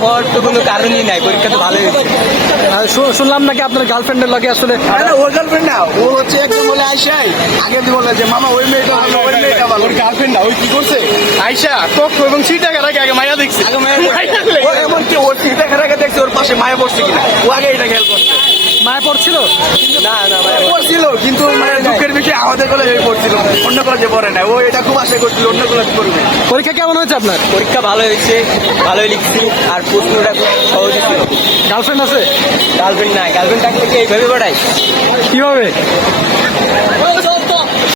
খারাপ তো কোনো কারণই নাই পরীক্ষা তো ভালোই শুনলাম নাকি আপনার গার্লফ্রেন্ডের লগে আসলে ও গার্লফ্রেন্ড না ও হচ্ছে একটু বলে আইসা আগে দিন বলে যে মামা ওই মেয়েটা ওই মেয়েটা ওর গার্লফ্রেন্ড না ওই কি করছে আইসা তো এবং সিটা আগে মায়া দেখছে আগে মায়া ও এমন ওর সিটা কারাকে দেখছে ওর পাশে মায়া বসে কিনা ও আগে এটা খেয়াল করছে মায়া পড়ছিল না না পড়ছিল কিন্তু দুঃখের বিষয়ে আমাদের কলেজে পড়ছিল অন্য কলেজে পড়ে না ও এটা খুব আশা করছিল অন্য কলেজ পড়বে পরীক্ষা কেমন হয়েছে আপনার পরীক্ষা ভালো হয়েছে ভালোই লিখছি আর প্রশ্নটা খুব সহজ গার্লফ্রেন্ড আছে গার্লফ্রেন্ড নাই গার্লফ্রেন্ড থাকলে কি এইভাবে পড়াই কিভাবে